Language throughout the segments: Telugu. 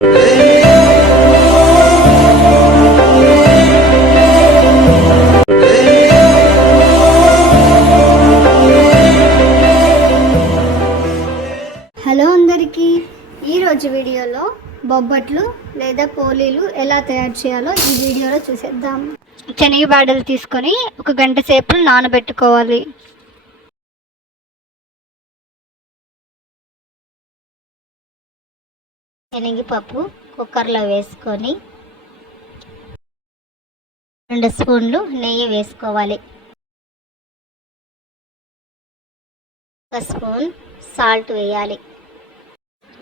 హలో అందరికీ ఈరోజు వీడియోలో బొబ్బట్లు లేదా పోలీలు ఎలా తయారు చేయాలో ఈ వీడియోలో చూసేద్దాం. శనగబాడలు తీసుకొని ఒక గంట సేపు నానబెట్టుకోవాలి. శనగపప్పు కుక్కర్లో వేసుకొని రెండు స్పూన్లు నెయ్యి వేసుకోవాలి. ఒక స్పూన్ సాల్ట్ వేయాలి.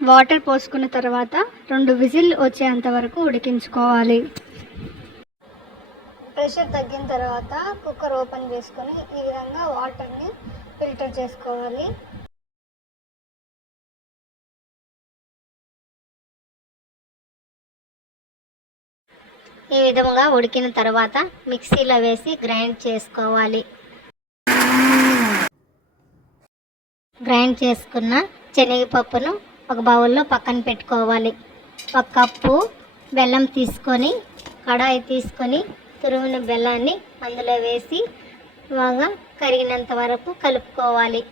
వాటర్ పోసుకున్న తర్వాత రెండు విజిల్ వచ్చేంత వరకు ఉడికించుకోవాలి. ప్రెషర్ తగ్గిన తర్వాత కుక్కర్ ఓపెన్ చేసుకొని ఈ విధంగా వాటర్ని ఫిల్టర్ చేసుకోవాలి. ఈ విధంగా ఉడికిన తర్వాత మిక్సీలో వేసి గ్రైండ్ చేసుకోవాలి. గ్రైండ్ చేసుకున్న శనగపప్పును ఒక బౌల్లో పక్కన పెట్టుకోవాలి. ఒక కప్పు బెల్లం తీసుకొని కడాయి తీసుకొని తురుమున బెల్లాన్ని అందులో వేసి బాగా కరిగినంత వరకు కలుపుకోవాలి.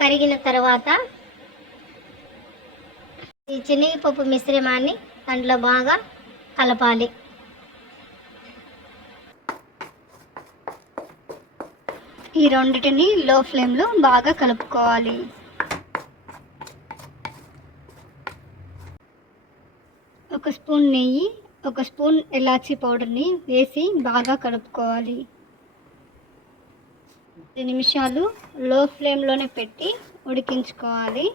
కరిగిన తర్వాత ఈ శనగపప్పు మిశ్రమాన్ని దాంట్లో బాగా కలపాలి. ఈ రెండిటిని లో ఫ్లేమ్లో బాగా కలుపుకోవాలి. ఒక స్పూన్ నెయ్యి ఒక స్పూన్ ఇలాచీ పౌడర్ని వేసి బాగా కలుపుకోవాలి. పది నిమిషాలు లో ఫ్లేమ్లోనే పెట్టి ఉడికించుకోవాలి.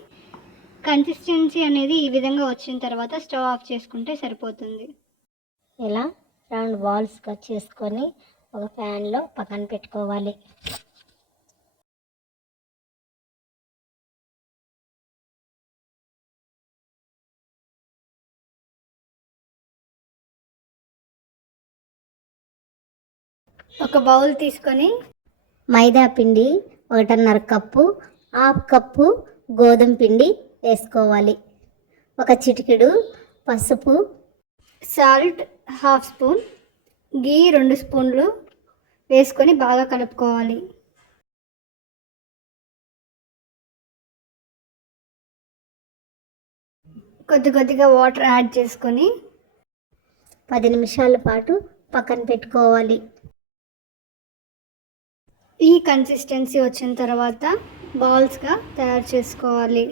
కన్సిస్టెన్సీ అనేది ఈ విధంగా వచ్చిన తర్వాత స్టవ్ ఆఫ్ చేసుకుంటే సరిపోతుంది. ఇలా రౌండ్ బాల్స్గా చేసుకొని ఒక ప్యాన్లో పక్కన పెట్టుకోవాలి. ఒక బౌల్ తీసుకొని మైదా పిండి ఒకటిన్నర కప్పు హాఫ్ కప్పు గోధుమ పిండి వేసుకోవాలి. ఒక చిటికెడు పసుపు సాల్ట్ హాఫ్ స్పూన్ గీ రెండు స్పూన్లు వేసుకొని బాగా కలుపుకోవాలి. కొద్ది కొద్దిగా వాటర్ యాడ్ చేసుకొని పది నిమిషాల పాటు పక్కన పెట్టుకోవాలి. ఈ కన్సిస్టెన్సీ వచ్చిన తర్వాత బాల్స్గా తయారు చేసుకోవాలి.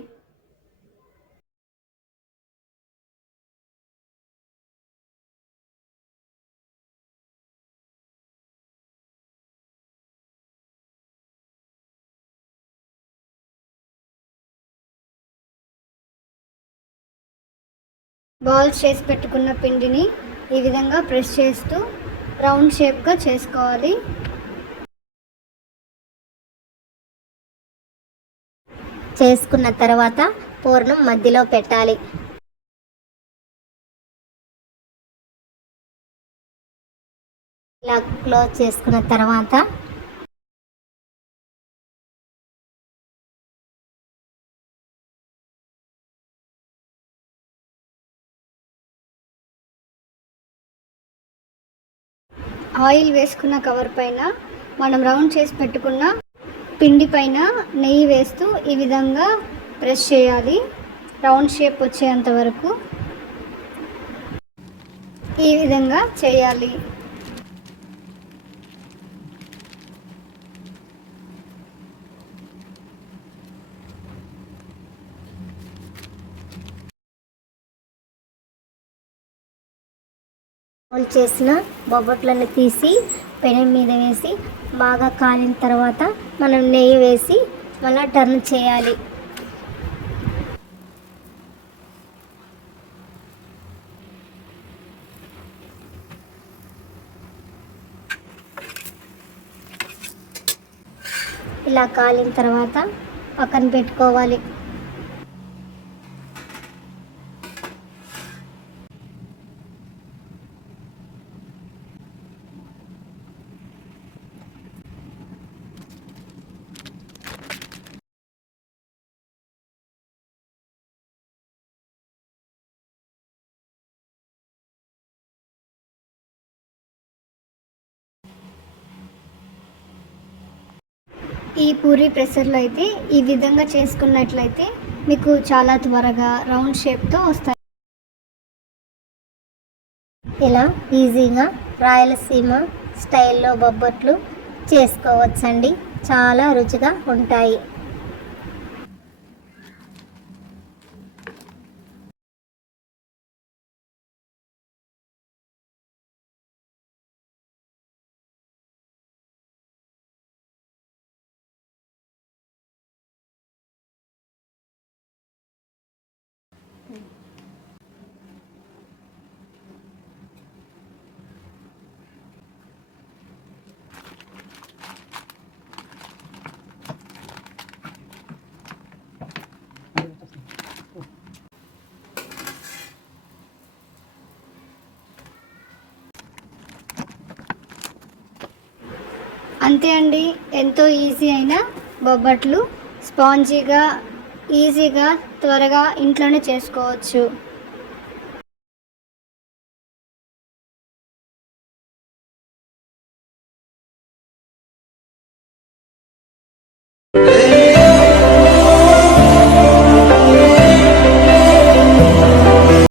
బాల్స్ చేసి పెట్టుకున్న పిండిని ఈ విధంగా ప్రెస్ చేస్తూ రౌండ్ షేప్గా చేసుకోవాలి. చేసుకున్న తర్వాత పూర్ణం మధ్యలో పెట్టాలి. ఇలా క్లోజ్ చేసుకున్న తర్వాత ఆయిల్ వేసుకున్న కవర్ పైన మనం రౌండ్ చేసి పెట్టుకున్న పిండి పైన నెయ్యి వేస్తూ ఈ విధంగా ప్రెస్ చేయాలి. రౌండ్ షేప్ వచ్చేంత వరకు ఈ విధంగా చేయాలి. రోల్ చేసిన బొబ్బట్లను తీసి పెనం మీద వేసి బాగా కాలిన తర్వాత మనం నెయ్యి వేసి మళ్ళీ టర్న్ చేయాలి. ఇలా కాలిన తర్వాత పక్కన పెట్టుకోవాలి. ఈ పూరి ప్రెషర్లో అయితే ఈ విధంగా చేసుకున్నట్లయితే మీకు చాలా త్వరగా రౌండ్ షేప్తో వస్తాయి. ఇలా ఈజీగా రాయలసీమ స్టైల్లో బొబ్బట్లు చేసుకోవచ్చండి. చాలా రుచిగా ఉంటాయి. అంతే అండి. ఎంతో ఈజీ అయిన బొబ్బట్లు స్పాంజీగా ఈజీగా త్వరగా ఇంట్లోనే చేసుకోవచ్చు.